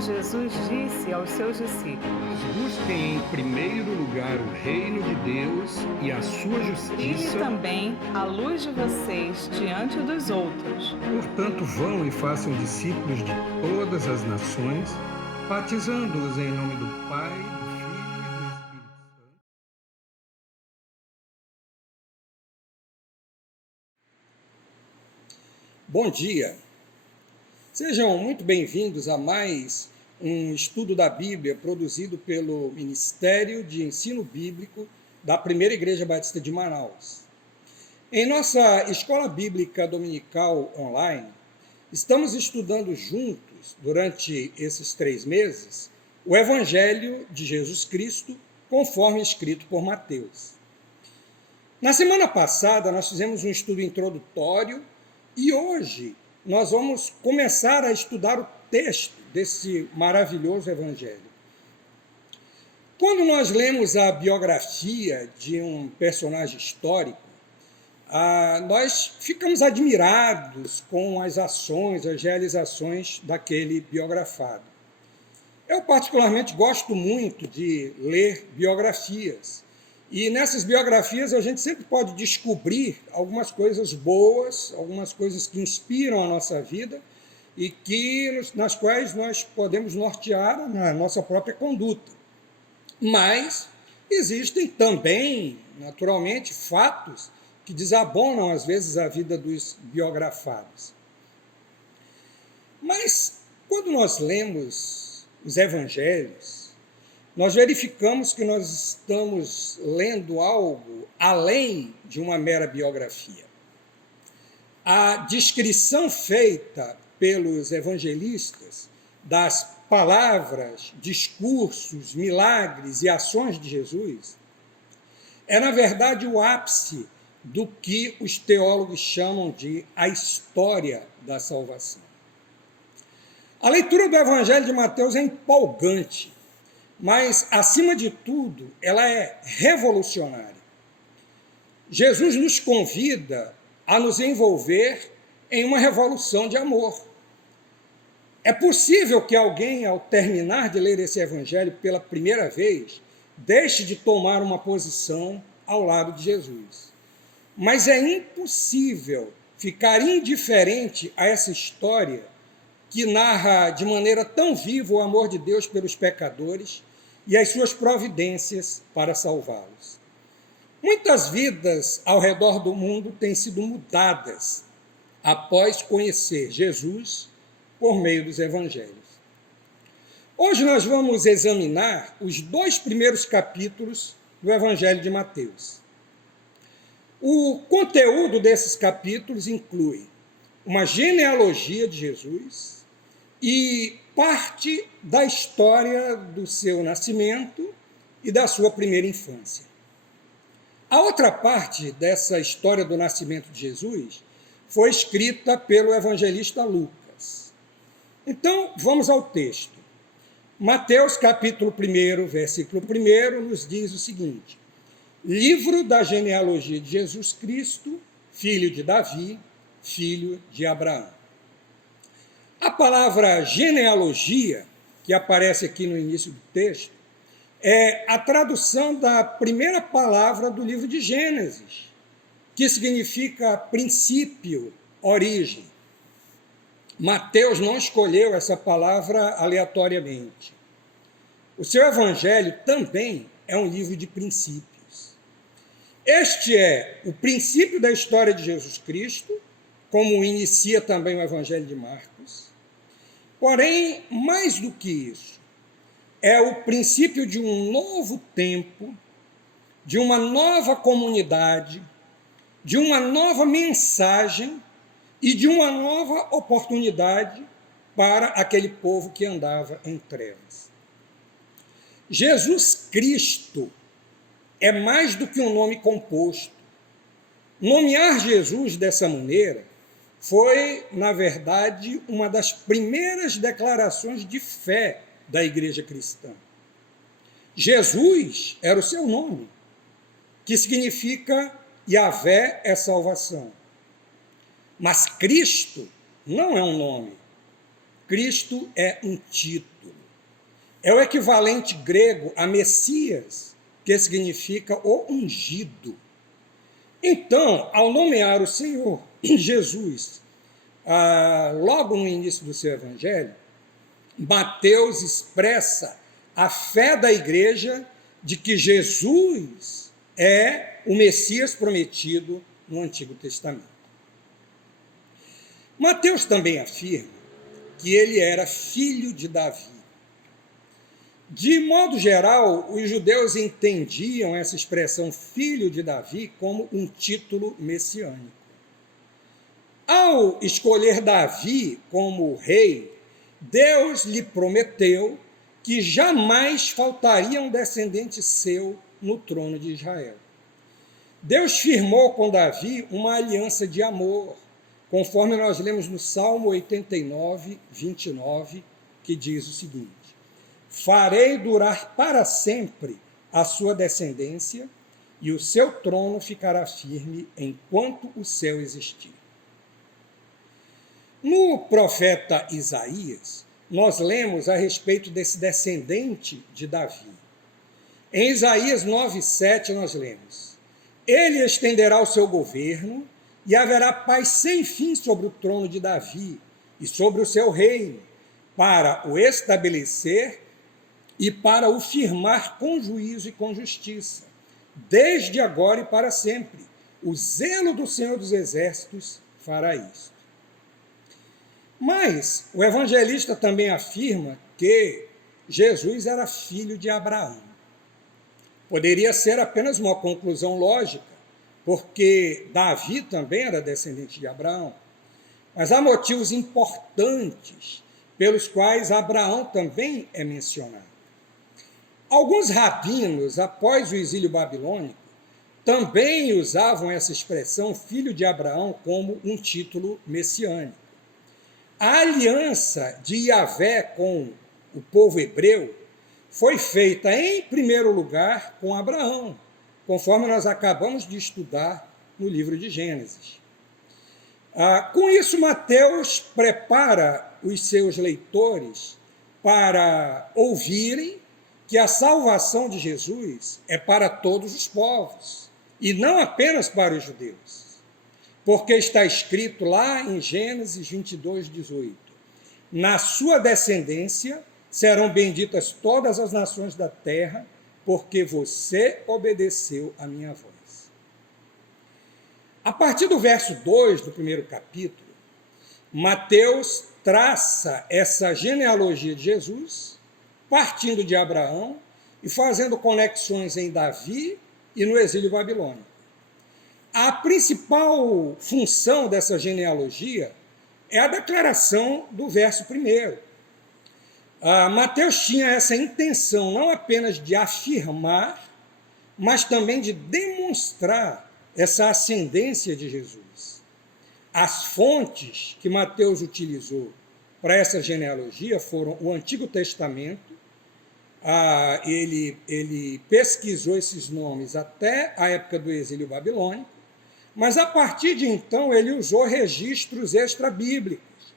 Então Jesus disse aos seus discípulos: Busquem em primeiro lugar o reino de Deus e a sua Brilhe justiça. também a luz de vocês diante dos outros. Portanto, vão e façam discípulos de todas as nações, batizando-os em nome do Pai, do Filho e do Espírito Santo. Bom dia! Sejam muito bem-vindos a mais um estudo da Bíblia produzido pelo Ministério de Ensino Bíblico da Primeira Igreja Batista de Manaus. Em nossa Escola Bíblica Dominical online, estamos estudando juntos, durante esses 3 meses, o Evangelho de Jesus Cristo, conforme escrito por Mateus. Na semana passada, nós fizemos um estudo introdutório e hoje nós vamos começar a estudar o texto desse maravilhoso evangelho. Quando nós lemos a biografia de um personagem histórico, nós ficamos admirados com as ações, as realizações daquele biografado. Eu particularmente gosto muito de ler biografias. E nessas biografias a gente sempre pode descobrir algumas coisas boas, algumas coisas que inspiram a nossa vida e nas quais nós podemos nortear na nossa própria conduta. Mas existem também, naturalmente, fatos que desabonam, às vezes, a vida dos biografados. Mas, quando nós lemos os evangelhos, nós verificamos que nós estamos lendo algo além de uma mera biografia. A descrição feita pelos evangelistas das palavras, discursos, milagres e ações de Jesus é, na verdade, o ápice do que os teólogos chamam de a história da salvação. A leitura do Evangelho de Mateus é empolgante, mas, acima de tudo, ela é revolucionária. Jesus nos convida a nos envolver em uma revolução de amor. É possível que alguém, ao terminar de ler esse evangelho pela primeira vez, deixe de tomar uma posição ao lado de Jesus. Mas é impossível ficar indiferente a essa história que narra de maneira tão viva o amor de Deus pelos pecadores e as suas providências para salvá-los. Muitas vidas ao redor do mundo têm sido mudadas após conhecer Jesus por meio dos evangelhos. Hoje nós vamos examinar os 2 primeiros capítulos do Evangelho de Mateus. O conteúdo desses capítulos inclui uma genealogia de Jesus e parte da história do seu nascimento e da sua primeira infância. A outra parte dessa história do nascimento de Jesus foi escrita pelo evangelista Lucas. Então, vamos ao texto. Mateus, capítulo 1, versículo 1, nos diz o seguinte: livro da genealogia de Jesus Cristo, filho de Davi, filho de Abraão. A palavra genealogia, que aparece aqui no início do texto, é a tradução da primeira palavra do livro de Gênesis, que significa princípio, origem. Mateus não escolheu essa palavra aleatoriamente. O seu evangelho também é um livro de princípios. Este é o princípio da história de Jesus Cristo, como inicia também o evangelho de Marcos. Porém, mais do que isso, é o princípio de um novo tempo, de uma nova comunidade, de uma nova mensagem e de uma nova oportunidade para aquele povo que andava em trevas. Jesus Cristo é mais do que um nome composto. Nomear Jesus dessa maneira foi, na verdade, uma das primeiras declarações de fé da igreja cristã. Jesus era o seu nome, que significa Yahvé é salvação. Mas Cristo não é um nome. Cristo é um título. É o equivalente grego a Messias, que significa o ungido. Então, ao nomear o Senhor Jesus, logo no início do seu evangelho, Mateus expressa a fé da igreja de que Jesus é o Messias prometido no Antigo Testamento. Mateus também afirma que ele era filho de Davi. De modo geral, os judeus entendiam essa expressão filho de Davi como um título messiânico. Ao escolher Davi como rei, Deus lhe prometeu que jamais faltaria um descendente seu no trono de Israel. Deus firmou com Davi uma aliança de amor, conforme nós lemos no Salmo 89, 29, que diz o seguinte: farei durar para sempre a sua descendência, e o seu trono ficará firme enquanto o céu existir. No profeta Isaías, nós lemos a respeito desse descendente de Davi. Em Isaías 9:7 nós lemos: ele estenderá o seu governo e haverá paz sem fim sobre o trono de Davi e sobre o seu reino, para o estabelecer e para o firmar com juízo e com justiça, desde agora e para sempre. O zelo do Senhor dos Exércitos fará isto. Mas o evangelista também afirma que Jesus era filho de Abraão. Poderia ser apenas uma conclusão lógica, porque Davi também era descendente de Abraão. Mas há motivos importantes pelos quais Abraão também é mencionado. Alguns rabinos, após o exílio babilônico, também usavam essa expressão filho de Abraão como um título messiânico. A aliança de Yahvé com o povo hebreu foi feita, em primeiro lugar, com Abraão, conforme nós acabamos de estudar no livro de Gênesis. Com isso, Mateus prepara os seus leitores para ouvirem que a salvação de Jesus é para todos os povos, e não apenas para os judeus. Porque está escrito lá em Gênesis 22:18: na sua descendência serão benditas todas as nações da terra, porque você obedeceu a minha voz. A partir do verso 2 do primeiro capítulo, Mateus traça essa genealogia de Jesus, partindo de Abraão e fazendo conexões em Davi e no exílio babilônico. A principal função dessa genealogia é a declaração do verso 1. Mateus tinha essa intenção não apenas de afirmar, mas também de demonstrar essa ascendência de Jesus. As fontes que Mateus utilizou para essa genealogia foram o Antigo Testamento. Ele pesquisou esses nomes até a época do exílio babilônico, mas a partir de então ele usou registros extrabíblicos.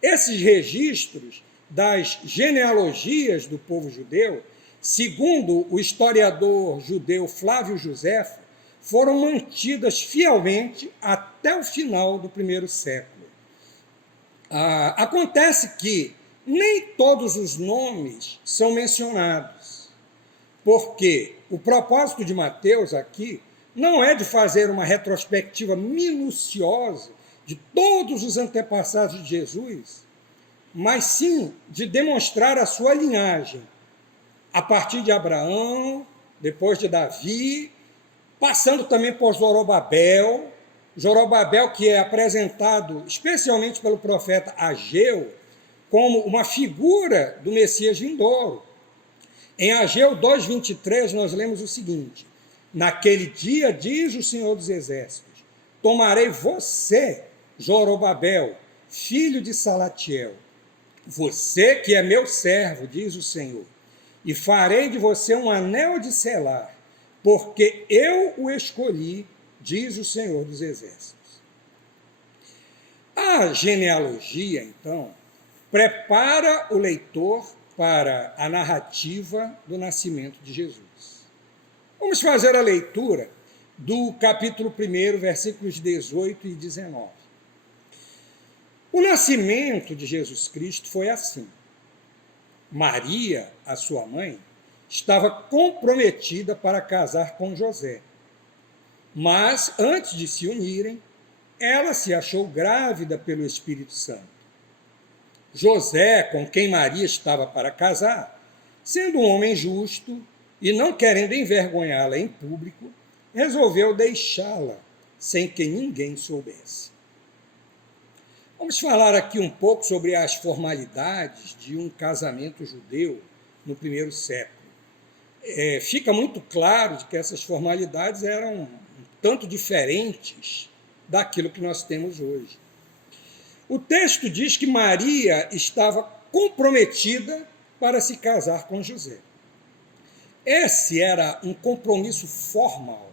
Esses registros das genealogias do povo judeu, segundo o historiador judeu Flávio Joséfo, foram mantidas fielmente até o final do primeiro século. Acontece que nem todos os nomes são mencionados, porque o propósito de Mateus aqui não é de fazer uma retrospectiva minuciosa de todos os antepassados de Jesus, mas sim de demonstrar a sua linhagem, a partir de Abraão, depois de Davi, passando também por Zorobabel, que é apresentado especialmente pelo profeta Ageu como uma figura do Messias vindouro. Em Ageu 2:23 nós lemos o seguinte: naquele dia, diz o Senhor dos Exércitos, tomarei você, Zorobabel, filho de Salatiel, você que é meu servo, diz o Senhor, e farei de você um anel de selar, porque eu o escolhi, diz o Senhor dos Exércitos. A genealogia, então, prepara o leitor para a narrativa do nascimento de Jesus. Vamos fazer a leitura do capítulo 1, versículos 18 e 19. O nascimento de Jesus Cristo foi assim. Maria, a sua mãe, estava comprometida para casar com José. Mas, antes de se unirem, ela se achou grávida pelo Espírito Santo. José, com quem Maria estava para casar, sendo um homem justo e não querendo envergonhá-la em público, resolveu deixá-la sem que ninguém soubesse. Vamos falar aqui um pouco sobre as formalidades de um casamento judeu no primeiro século. Fica muito claro de que essas formalidades eram um tanto diferentes daquilo que nós temos hoje. O texto diz que Maria estava comprometida para se casar com José. Esse era um compromisso formal.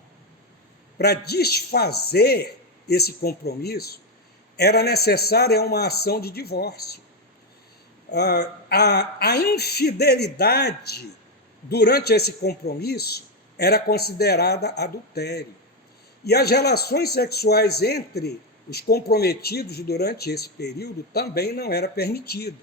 Para desfazer esse compromisso, era necessária uma ação de divórcio. A infidelidade durante esse compromisso era considerada adultério. E as relações sexuais entre os comprometidos durante esse período também não era permitido.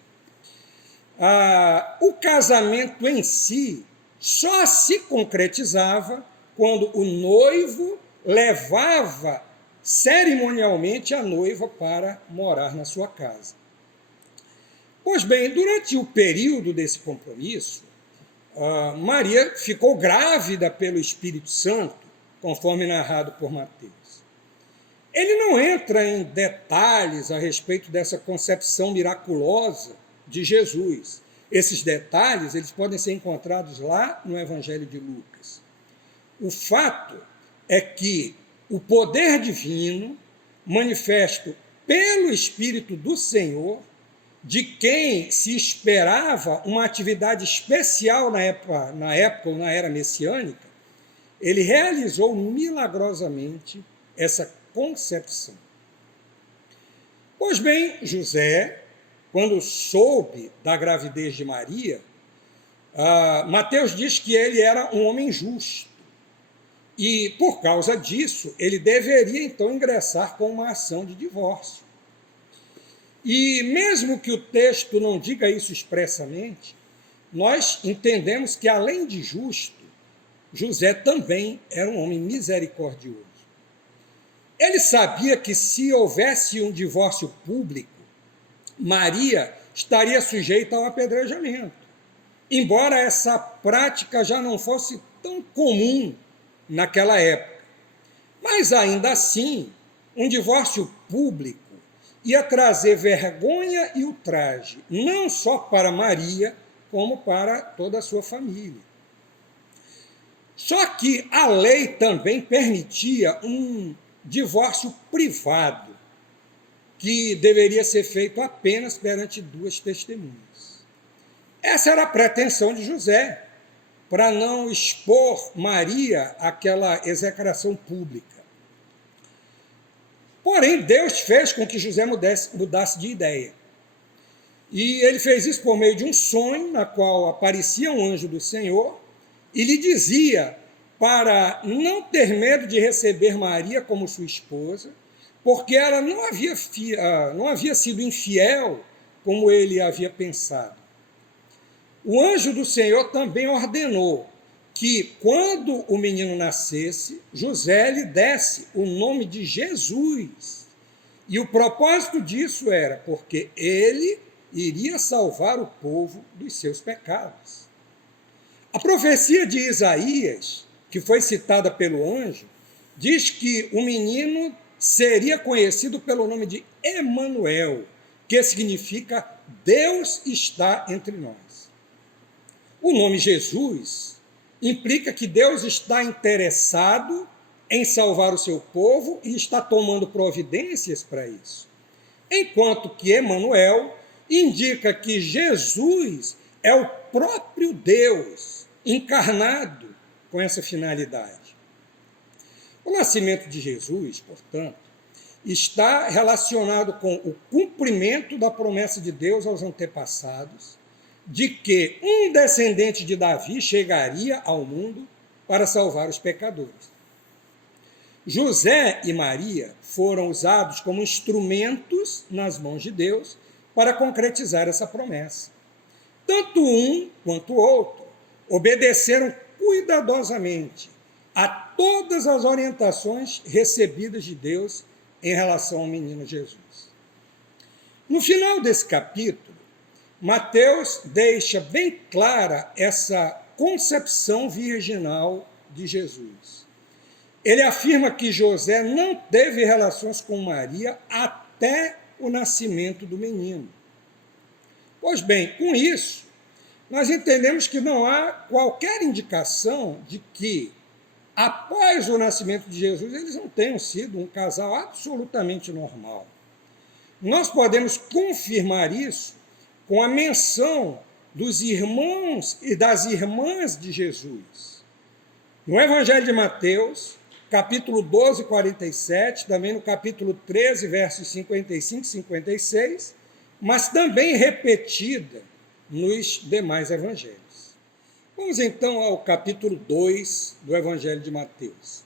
O casamento em si só se concretizava quando o noivo levava cerimonialmente a noiva para morar na sua casa. Pois bem, durante o período desse compromisso, Maria ficou grávida pelo Espírito Santo, conforme narrado por Mateus. Ele não entra em detalhes a respeito dessa concepção miraculosa de Jesus. Esses detalhes eles podem ser encontrados lá no Evangelho de Lucas. O fato é que o poder divino, manifesto pelo Espírito do Senhor, de quem se esperava uma atividade especial na época ou na era messiânica, ele realizou milagrosamente essa concepção. Pois bem, José, quando soube da gravidez de Maria, Mateus diz que ele era um homem justo. E, por causa disso, ele deveria, então, ingressar com uma ação de divórcio. E, mesmo que o texto não diga isso expressamente, nós entendemos que, além de justo, José também era um homem misericordioso. Ele sabia que, se houvesse um divórcio público, Maria estaria sujeita ao apedrejamento, embora essa prática já não fosse tão comum naquela época. Mas, ainda assim, um divórcio público ia trazer vergonha e ultraje, não só para Maria, como para toda a sua família. Só que a lei também permitia um divórcio privado, que deveria ser feito apenas perante duas testemunhas. Essa era a pretensão de José, para não expor Maria àquela execração pública. Porém, Deus fez com que José mudasse de ideia. E ele fez isso por meio de um sonho, na qual aparecia um anjo do Senhor e lhe dizia para não ter medo de receber Maria como sua esposa, porque ela não havia sido infiel como ele havia pensado. O anjo do Senhor também ordenou que, quando o menino nascesse, José lhe desse o nome de Jesus. E o propósito disso era porque ele iria salvar o povo dos seus pecados. A profecia de Isaías, que foi citada pelo anjo, diz que o menino seria conhecido pelo nome de Emanuel, que significa Deus está entre nós. O nome Jesus implica que Deus está interessado em salvar o seu povo e está tomando providências para isso. Enquanto que Emanuel indica que Jesus é o próprio Deus encarnado com essa finalidade. O nascimento de Jesus, portanto, está relacionado com o cumprimento da promessa de Deus aos antepassados, de que um descendente de Davi chegaria ao mundo para salvar os pecadores. José e Maria foram usados como instrumentos nas mãos de Deus para concretizar essa promessa. Tanto um quanto o outro obedeceram cuidadosamente a todas as orientações recebidas de Deus em relação ao menino Jesus. No final desse capítulo, Mateus deixa bem clara essa concepção virginal de Jesus. Ele afirma que José não teve relações com Maria até o nascimento do menino. Pois bem, com isso, nós entendemos que não há qualquer indicação de que, após o nascimento de Jesus, eles não tenham sido um casal absolutamente normal. Nós podemos confirmar isso com a menção dos irmãos e das irmãs de Jesus. No Evangelho de Mateus, capítulo 12, 47, também no capítulo 13, versos 55 e 56, mas também repetida nos demais evangelhos. Vamos então ao capítulo 2 do Evangelho de Mateus.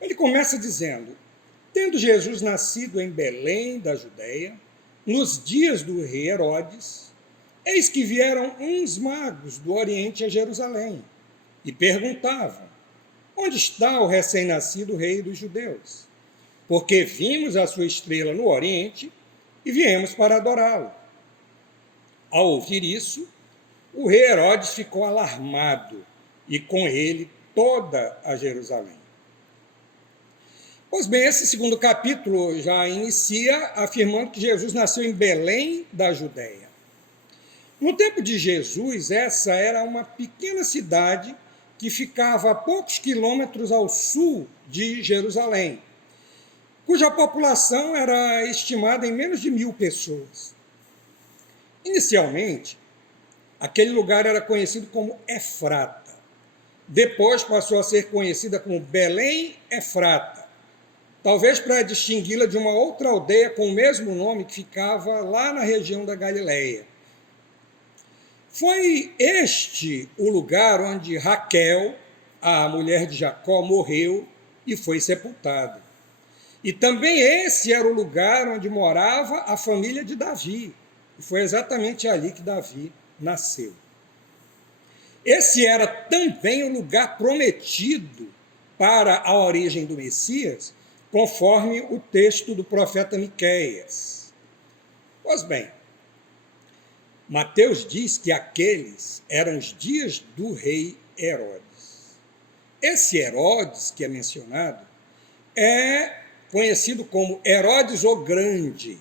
Ele começa dizendo: tendo Jesus nascido em Belém da Judéia, nos dias do rei Herodes, eis que vieram uns magos do Oriente a Jerusalém e perguntavam: onde está o recém-nascido rei dos judeus? Porque vimos a sua estrela no Oriente e viemos para adorá-lo. Ao ouvir isso, o rei Herodes ficou alarmado e com ele toda a Jerusalém. Pois bem, esse segundo capítulo já inicia afirmando que Jesus nasceu em Belém da Judéia. No tempo de Jesus, essa era uma pequena cidade que ficava a poucos quilômetros ao sul de Jerusalém, cuja população era estimada em menos de 1.000 pessoas. Inicialmente, aquele lugar era conhecido como Efrata. Depois passou a ser conhecida como Belém Efrata, talvez para distingui-la de uma outra aldeia com o mesmo nome que ficava lá na região da Galileia. Foi este o lugar onde Raquel, a mulher de Jacó, morreu e foi sepultada. E também esse era o lugar onde morava a família de Davi. E foi exatamente ali que Davi nasceu. Esse era também o lugar prometido para a origem do Messias, conforme o texto do profeta Miqueias. Pois bem, Mateus diz que aqueles eram os dias do rei Herodes. Esse Herodes que é mencionado é conhecido como Herodes o Grande.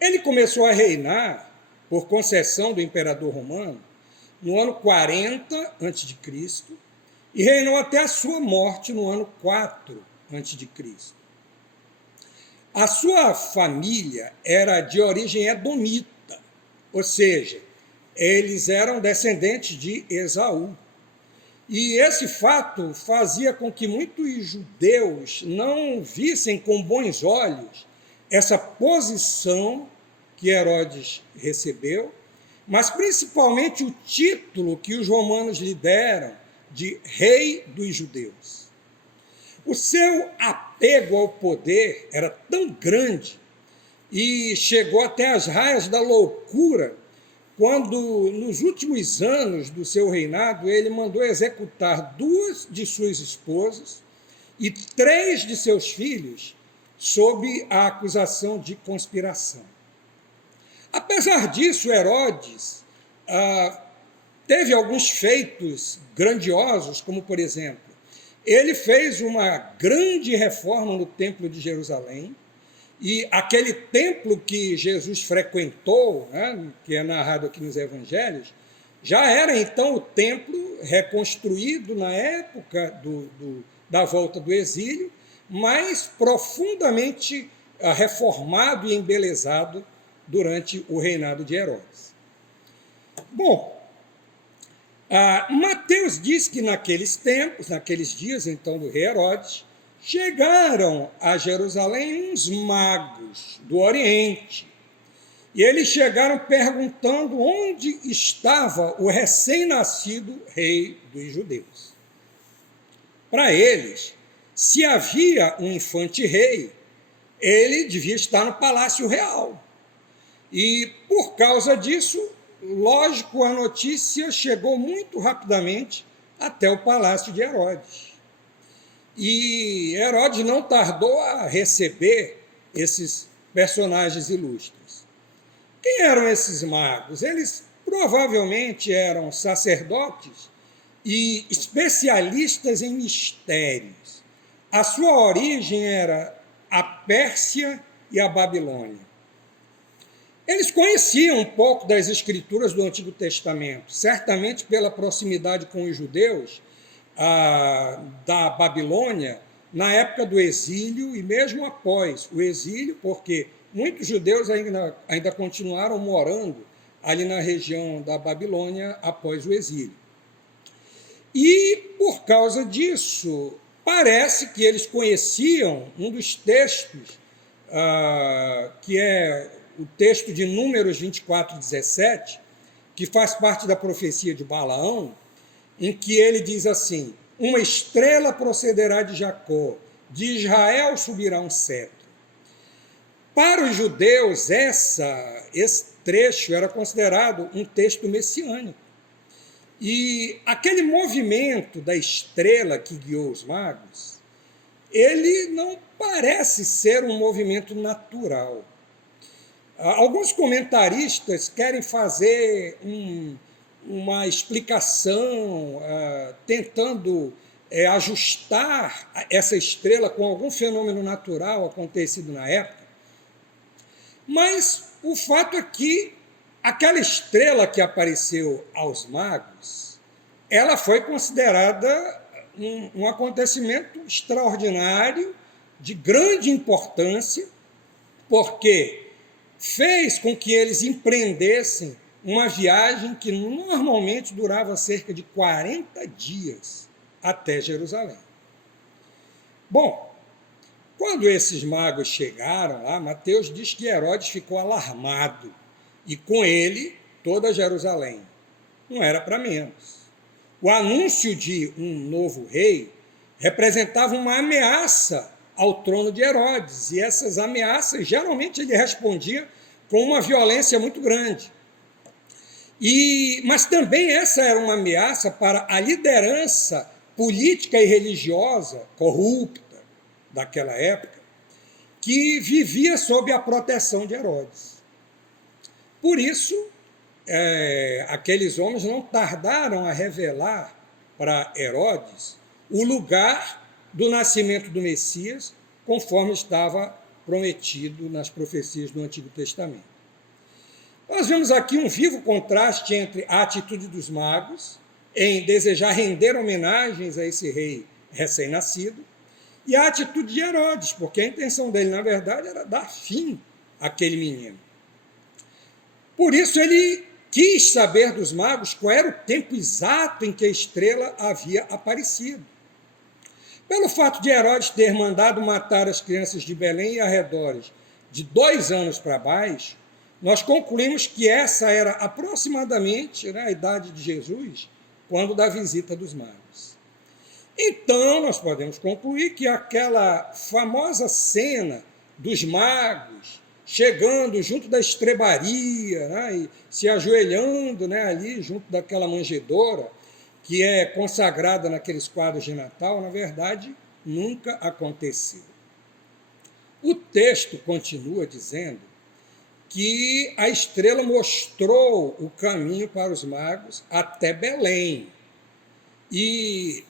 Ele começou a reinar, por concessão do imperador romano, no ano 40 a.C., e reinou até a sua morte no ano 4 a.C. A sua família era de origem edomita, ou seja, eles eram descendentes de Esaú. E esse fato fazia com que muitos judeus não vissem com bons olhos essa posição que Herodes recebeu, mas principalmente o título que os romanos lhe deram de rei dos judeus. O seu apego ao poder era tão grande e chegou até as raias da loucura, quando, nos últimos anos do seu reinado, ele mandou executar 2 de suas esposas e 3 de seus filhos sob a acusação de conspiração. Apesar disso, Herodes teve alguns feitos grandiosos, como, por exemplo, ele fez uma grande reforma no Templo de Jerusalém, e aquele templo que Jesus frequentou, né, que é narrado aqui nos evangelhos, já era então o templo reconstruído na época da volta do exílio, mas profundamente reformado e embelezado durante o reinado de Herodes. Bom, Mateus diz que naqueles tempos, naqueles dias então do rei Herodes, chegaram a Jerusalém uns magos do Oriente. E eles chegaram perguntando onde estava o recém-nascido rei dos judeus. Para eles, se havia um infante rei, ele devia estar no palácio real. E, por causa disso, lógico, a notícia chegou muito rapidamente até o palácio de Herodes. E Herodes não tardou a receber esses personagens ilustres. Quem eram esses magos? Eles provavelmente eram sacerdotes e especialistas em mistérios. A sua origem era a Pérsia e a Babilônia. Eles conheciam um pouco das escrituras do Antigo Testamento, certamente pela proximidade com os judeus da Babilônia, na época do exílio e mesmo após o exílio, porque muitos judeus ainda continuaram morando ali na região da Babilônia após o exílio. E, por causa disso, parece que eles conheciam um dos textos, que é o texto de Números 24:17, que faz parte da profecia de Balaão, em que ele diz assim: uma estrela procederá de Jacó, de Israel subirá um cetro. Para os judeus, esse trecho era considerado um texto messiânico. E aquele movimento da estrela que guiou os magos, ele não parece ser um movimento natural. Alguns comentaristas querem fazer uma explicação, tentando ajustar essa estrela com algum fenômeno natural acontecido na época. Mas o fato é que aquela estrela que apareceu aos magos, ela foi considerada um acontecimento extraordinário, de grande importância, porque fez com que eles empreendessem uma viagem que normalmente durava cerca de 40 dias até Jerusalém. Bom, quando esses magos chegaram lá, Mateus diz que Herodes ficou alarmado, e com ele toda Jerusalém. Não era para menos. O anúncio de um novo rei representava uma ameaça ao trono de Herodes, e essas ameaças, geralmente, ele respondia com uma violência muito grande. Mas também essa era uma ameaça para a liderança política e religiosa corrupta daquela época, que vivia sob a proteção de Herodes. Por isso, aqueles homens não tardaram a revelar para Herodes o lugar do nascimento do Messias, conforme estava prometido nas profecias do Antigo Testamento. Nós vemos aqui um vivo contraste entre a atitude dos magos em desejar render homenagens a esse rei recém-nascido e a atitude de Herodes, porque a intenção dele, na verdade, era dar fim àquele menino. Por isso, ele quis saber dos magos qual era o tempo exato em que a estrela havia aparecido. Pelo fato de Herodes ter mandado matar as crianças de Belém e arredores de 2 anos para baixo, nós concluímos que essa era aproximadamente a idade de Jesus, quando da visita dos magos. Então, nós podemos concluir que aquela famosa cena dos magos chegando junto da estrebaria, e se ajoelhando ali junto daquela manjedoura, que é consagrada naqueles quadros de Natal, na verdade, nunca aconteceu. O texto continua dizendo que a estrela mostrou o caminho para os magos até Belém, e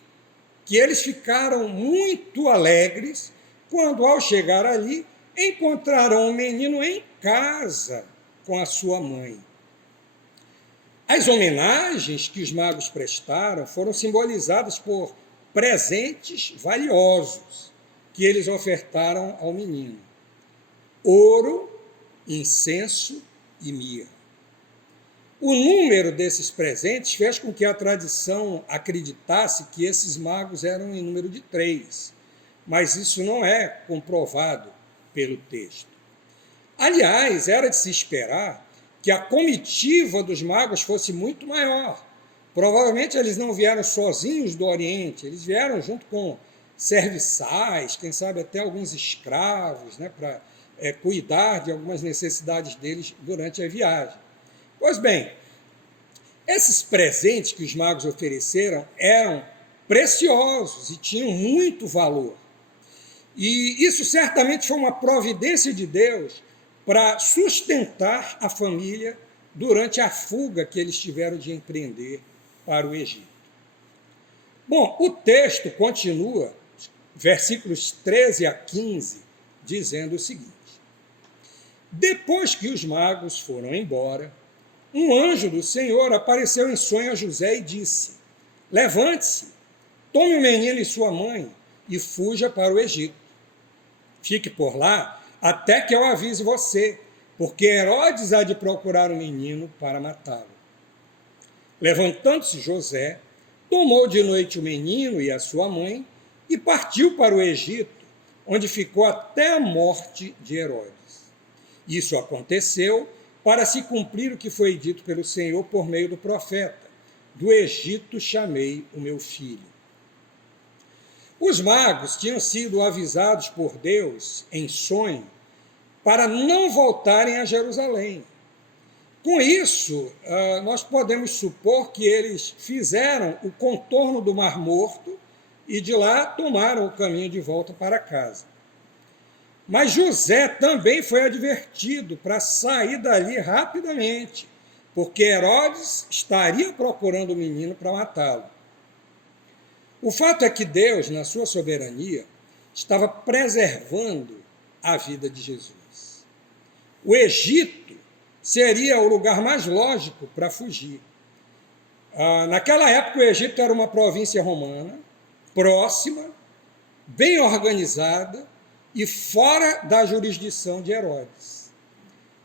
que eles ficaram muito alegres quando, ao chegar ali, encontraram o menino em casa com a sua mãe. As homenagens que os magos prestaram foram simbolizadas por presentes valiosos que eles ofertaram ao menino: ouro, incenso e mirra. O número desses presentes fez com que a tradição acreditasse que esses magos eram em número de 3, mas isso não é comprovado pelo texto. Aliás, era de se esperar que a comitiva dos magos fosse muito maior. Provavelmente eles não vieram sozinhos do Oriente, eles vieram junto com serviçais, quem sabe até alguns escravos, né, para cuidar de algumas necessidades deles durante a viagem. Pois bem, esses presentes que os magos ofereceram eram preciosos e tinham muito valor. E isso certamente foi uma providência de Deus para sustentar a família durante a fuga que eles tiveram de empreender para o Egito. Bom, o texto continua, versículos 13 a 15, dizendo o seguinte: depois que os magos foram embora, um anjo do Senhor apareceu em sonho a José e disse: levante-se, tome o menino e sua mãe e fuja para o Egito. Fique por lá até que eu avise você, porque Herodes há de procurar o menino para matá-lo. Levantando-se José, tomou de noite o menino e a sua mãe e partiu para o Egito, onde ficou até a morte de Herodes. Isso aconteceu para se cumprir o que foi dito pelo Senhor por meio do profeta: do Egito chamei o meu filho. Os magos tinham sido avisados por Deus em sonho para não voltarem a Jerusalém. Com isso, nós podemos supor que eles fizeram o contorno do Mar Morto e de lá tomaram o caminho de volta para casa. Mas José também foi advertido para sair dali rapidamente, porque Herodes estaria procurando o menino para matá-lo. O fato é que Deus, na sua soberania, estava preservando a vida de Jesus. O Egito seria o lugar mais lógico para fugir. Naquela época, o Egito era uma província romana, próxima, bem organizada e fora da jurisdição de Herodes.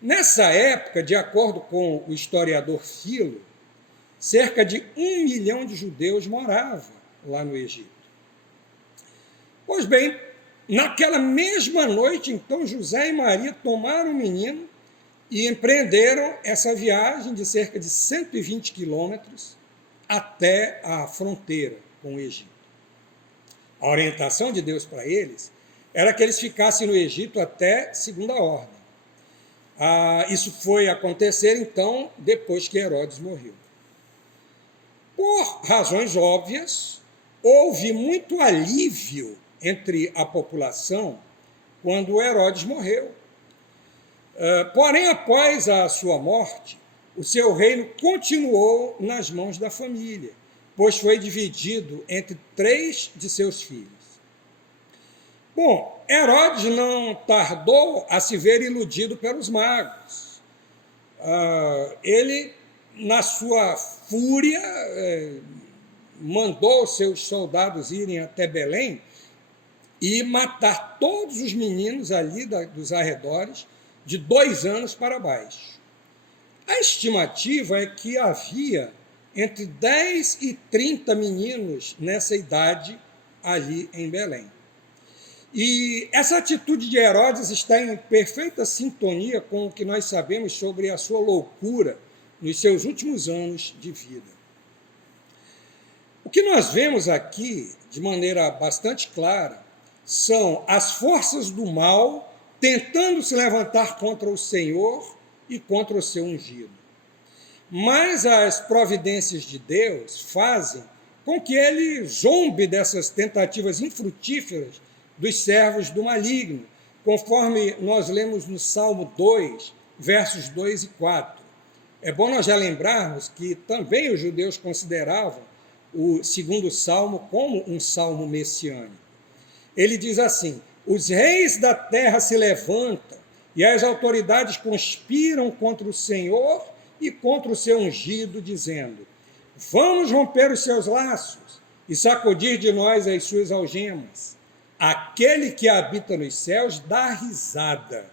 Nessa época, de acordo com o historiador Filo, cerca de 1 milhão de judeus moravam lá no Egito. Pois bem, naquela mesma noite, então, José e Maria tomaram o menino e empreenderam essa viagem de cerca de 120 quilômetros até a fronteira com o Egito. A orientação de Deus para eles era que eles ficassem no Egito até segunda ordem. Isso foi acontecer, então, depois que Herodes morreu. Por razões óbvias, houve muito alívio entre a população quando Herodes morreu. Porém, após a sua morte, o seu reino continuou nas mãos da família, pois foi dividido entre 3 de seus filhos. Bom, Herodes não tardou a se ver iludido pelos magos. Ele, na sua fúria, mandou seus soldados irem até Belém e matar todos os meninos ali dos arredores, de 2 anos para baixo. A estimativa é que havia entre 10 e 30 meninos nessa idade ali em Belém. E essa atitude de Herodes está em perfeita sintonia com o que nós sabemos sobre a sua loucura nos seus últimos anos de vida. O que nós vemos aqui, de maneira bastante clara, são as forças do mal tentando se levantar contra o Senhor e contra o seu ungido. Mas as providências de Deus fazem com que ele zombe dessas tentativas infrutíferas dos servos do maligno, conforme nós lemos no Salmo 2, versos 2 e 4. É bom nós já lembrarmos que também os judeus consideravam o 2º Salmo como um salmo messiânico. Ele diz assim: os reis da terra se levantam e as autoridades conspiram contra o Senhor e contra o seu ungido, dizendo: vamos romper os seus laços e sacudir de nós as suas algemas. Aquele que habita nos céus dá risada,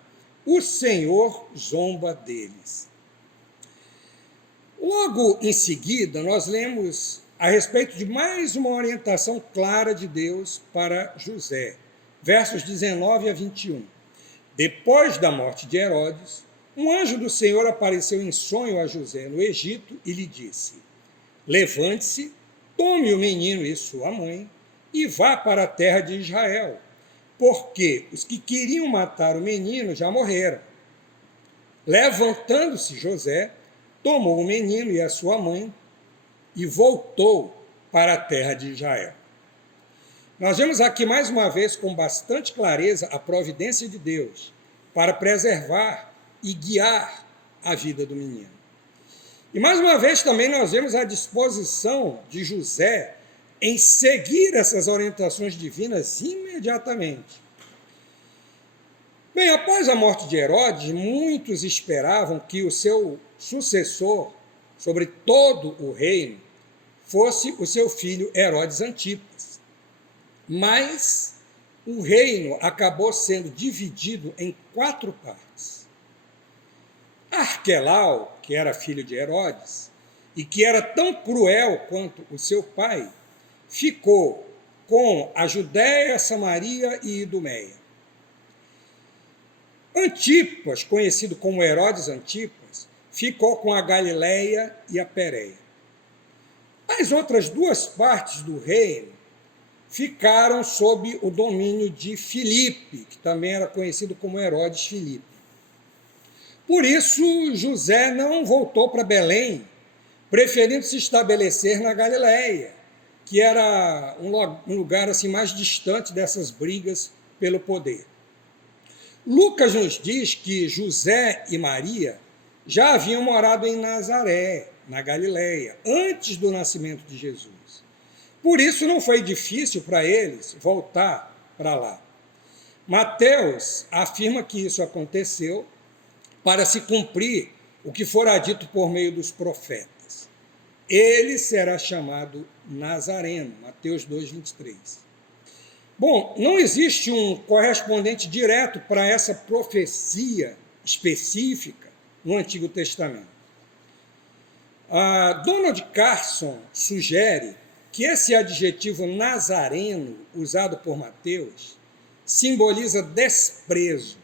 o Senhor zomba deles. Logo em seguida, nós lemos a respeito de mais uma orientação clara de Deus para José, versos 19 a 21. Depois da morte de Herodes, um anjo do Senhor apareceu em sonho a José no Egito e lhe disse: levante-se, tome o menino e sua mãe e vá para a terra de Israel, porque os que queriam matar o menino já morreram. Levantando-se José, tomou o menino e a sua mãe e voltou para a terra de Israel. Nós vemos aqui mais uma vez com bastante clareza a providência de Deus para preservar e guiar a vida do menino. E mais uma vez também nós vemos a disposição de José em seguir essas orientações divinas imediatamente. Bem, após a morte de Herodes, muitos esperavam que o seu sucessor sobre todo o reino fosse o seu filho Herodes Antipas. Mas o reino acabou sendo dividido em 4 partes. Arquelau, que era filho de Herodes, e que era tão cruel quanto o seu pai, ficou com a Judéia, Samaria e Idumeia. Antipas, conhecido como Herodes Antipas, ficou com a Galileia e a Pérea. As outras 2 partes do reino ficaram sob o domínio de Filipe, que também era conhecido como Herodes Filipe. Por isso, José não voltou para Belém, preferindo se estabelecer na Galileia, que era um lugar assim, mais distante dessas brigas pelo poder. Lucas nos diz que José e Maria já haviam morado em Nazaré, na Galileia, antes do nascimento de Jesus. Por isso não foi difícil para eles voltar para lá. Mateus afirma que isso aconteceu para se cumprir o que fora dito por meio dos profetas. Ele será chamado Nazareno, Mateus 2:23. Bom, não existe um correspondente direto para essa profecia específica no Antigo Testamento. Donald Carson sugere que esse adjetivo nazareno, usado por Mateus, simboliza desprezo,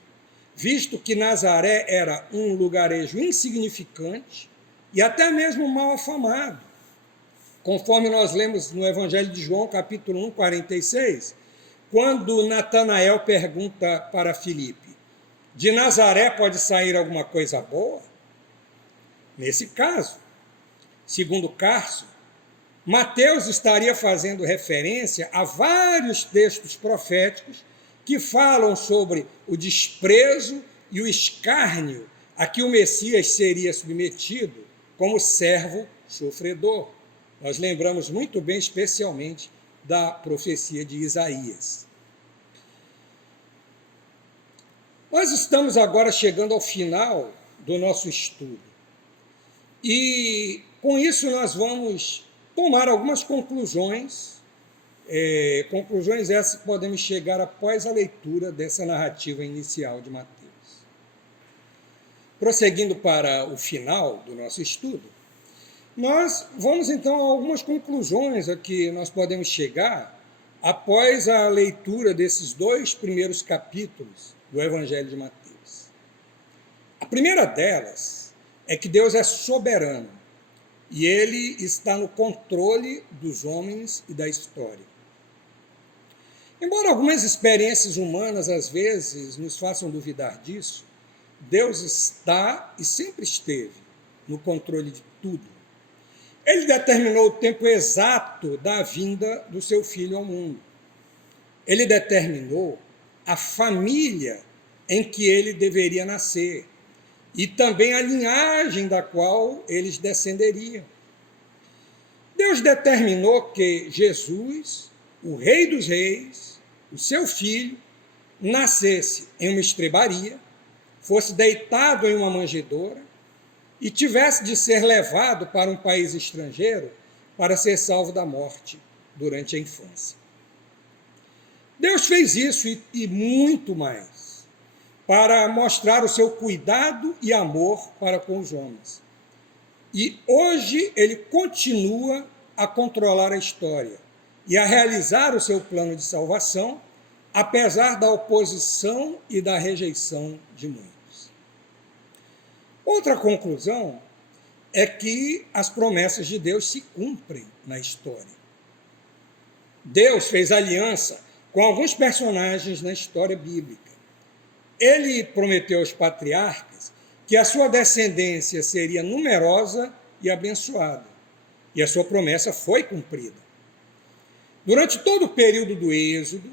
visto que Nazaré era um lugarejo insignificante e até mesmo mal afamado. Conforme nós lemos no Evangelho de João, capítulo 1, 46, quando Natanael pergunta para Filipe: de Nazaré pode sair alguma coisa boa? Nesse caso, segundo Carson, Mateus estaria fazendo referência a vários textos proféticos que falam sobre o desprezo e o escárnio a que o Messias seria submetido como servo sofredor. Nós lembramos muito bem, especialmente, da profecia de Isaías. Nós estamos agora chegando ao final do nosso estudo. E com isso nós vamos tomar algumas conclusões, conclusões essas que podemos chegar após a leitura dessa narrativa inicial de Mateus. Prosseguindo para o final do nosso estudo, nós vamos então a algumas conclusões a que nós podemos chegar após a leitura desses 2 primeiros capítulos do Evangelho de Mateus. A primeira delas é que Deus é soberano e Ele está no controle dos homens e da história. Embora algumas experiências humanas às vezes nos façam duvidar disso, Deus está e sempre esteve no controle de tudo. Ele determinou o tempo exato da vinda do seu filho ao mundo. Ele determinou a família em que ele deveria nascer e também a linhagem da qual eles descenderiam. Deus determinou que Jesus, o Rei dos Reis, o seu filho, nascesse em uma estrebaria, fosse deitado em uma manjedoura e tivesse de ser levado para um país estrangeiro para ser salvo da morte durante a infância. Deus fez isso e muito mais, para mostrar o seu cuidado e amor para com os homens. E hoje ele continua a controlar a história e a realizar o seu plano de salvação apesar da oposição e da rejeição de muitos. Outra conclusão é que as promessas de Deus se cumprem na história. Deus fez aliança com alguns personagens na história bíblica. Ele prometeu aos patriarcas que a sua descendência seria numerosa e abençoada. E a sua promessa foi cumprida. Durante todo o período do Êxodo,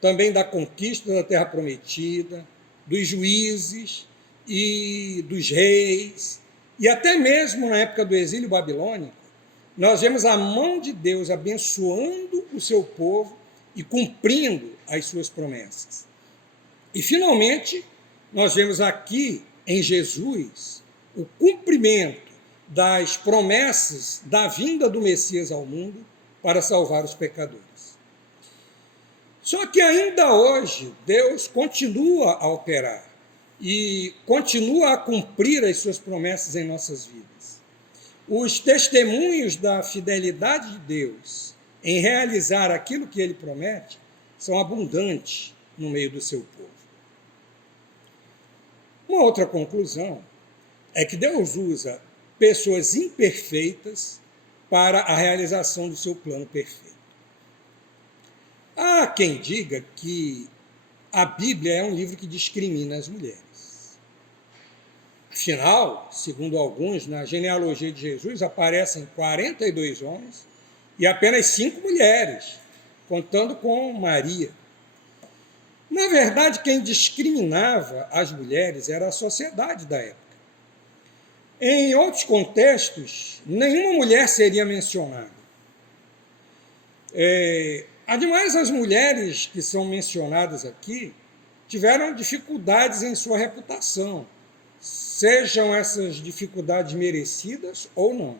também da conquista da Terra Prometida, dos juízes e dos reis, e até mesmo na época do exílio babilônico, nós vemos a mão de Deus abençoando o seu povo e cumprindo as suas promessas. E, finalmente, nós vemos aqui em Jesus o cumprimento das promessas da vinda do Messias ao mundo para salvar os pecadores. Só que ainda hoje Deus continua a operar e continua a cumprir as suas promessas em nossas vidas. Os testemunhos da fidelidade de Deus em realizar aquilo que ele promete são abundantes no meio do seu povo. Uma outra conclusão é que Deus usa pessoas imperfeitas para a realização do seu plano perfeito. Há quem diga que a Bíblia é um livro que discrimina as mulheres. Afinal, segundo alguns, na genealogia de Jesus aparecem 42 homens e apenas 5 mulheres, contando com Maria. Na verdade, quem discriminava as mulheres era a sociedade da época. Em outros contextos, nenhuma mulher seria mencionada. Ademais, as mulheres que são mencionadas aqui tiveram dificuldades em sua reputação, sejam essas dificuldades merecidas ou não.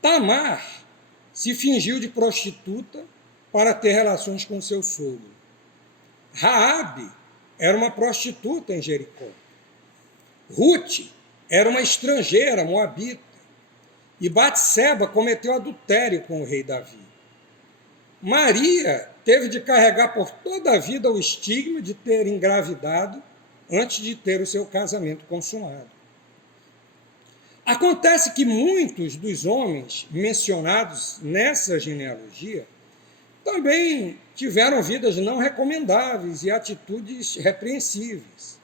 Tamar se fingiu de prostituta para ter relações com seu sogro. Raabe era uma prostituta em Jericó. Ruth era uma estrangeira moabita. E Batseba cometeu adultério com o rei Davi. Maria teve de carregar por toda a vida o estigma de ter engravidado antes de ter o seu casamento consumado. Acontece que muitos dos homens mencionados nessa genealogia também tiveram vidas não recomendáveis e atitudes repreensíveis.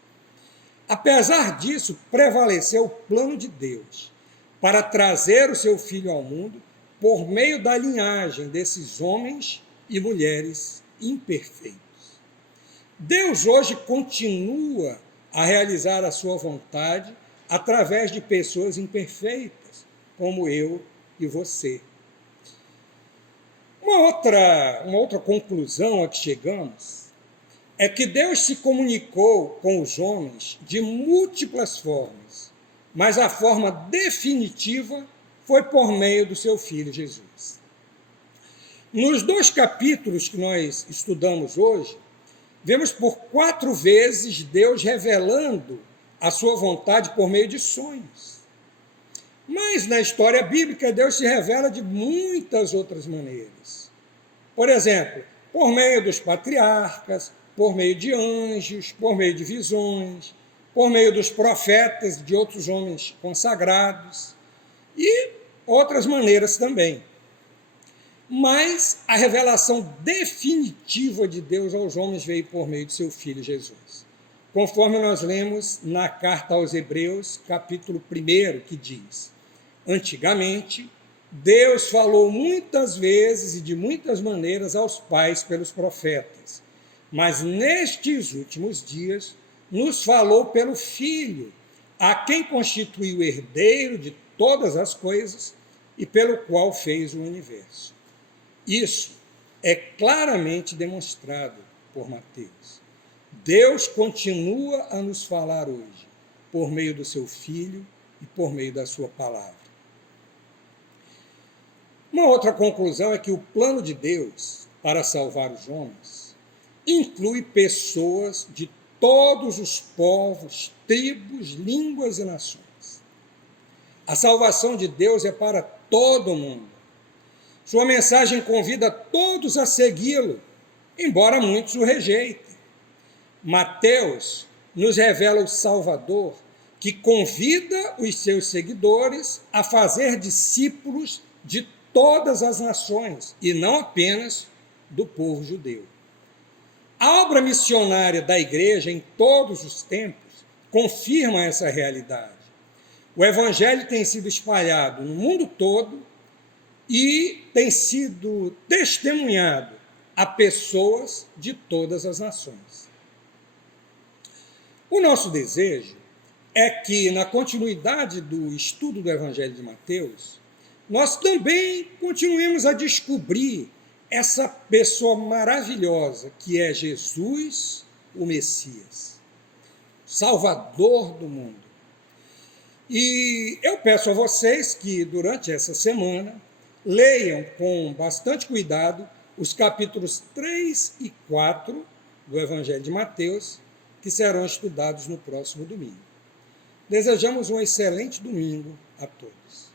Apesar disso, prevaleceu o plano de Deus para trazer o seu filho ao mundo por meio da linhagem desses homens e mulheres imperfeitos. Deus hoje continua a realizar a sua vontade através de pessoas imperfeitas, como eu e você. Uma outra conclusão a que chegamos é que Deus se comunicou com os homens de múltiplas formas, mas a forma definitiva foi por meio do seu Filho Jesus. Nos 2 capítulos que nós estudamos hoje, vemos por 4 vezes Deus revelando a sua vontade por meio de sonhos. Mas na história bíblica, Deus se revela de muitas outras maneiras. Por exemplo, por meio dos patriarcas, por meio de anjos, por meio de visões, por meio dos profetas, de outros homens consagrados e outras maneiras também. Mas a revelação definitiva de Deus aos homens veio por meio de seu Filho Jesus. Conforme nós lemos na carta aos Hebreus, capítulo 1, que diz: antigamente, Deus falou muitas vezes e de muitas maneiras aos pais pelos profetas, mas nestes últimos dias nos falou pelo Filho, a quem constituiu herdeiro de todas as coisas e pelo qual fez o universo. Isso é claramente demonstrado por Mateus. Deus continua a nos falar hoje, por meio do seu Filho e por meio da sua palavra. Uma outra conclusão é que o plano de Deus para salvar os homens inclui pessoas de todos os povos, tribos, línguas e nações. A salvação de Deus é para todo mundo. Sua mensagem convida todos a segui-lo, embora muitos o rejeitem. Mateus nos revela o Salvador, que convida os seus seguidores a fazer discípulos de todas as nações, e não apenas do povo judeu. A obra missionária da igreja em todos os tempos confirma essa realidade. O evangelho tem sido espalhado no mundo todo e tem sido testemunhado a pessoas de todas as nações. O nosso desejo é que, na continuidade do estudo do Evangelho de Mateus, nós também continuemos a descobrir essa pessoa maravilhosa que é Jesus, o Messias, Salvador do mundo. E eu peço a vocês que, durante essa semana, leiam com bastante cuidado os capítulos 3 e 4 do Evangelho de Mateus, que serão estudados no próximo domingo. Desejamos um excelente domingo a todos.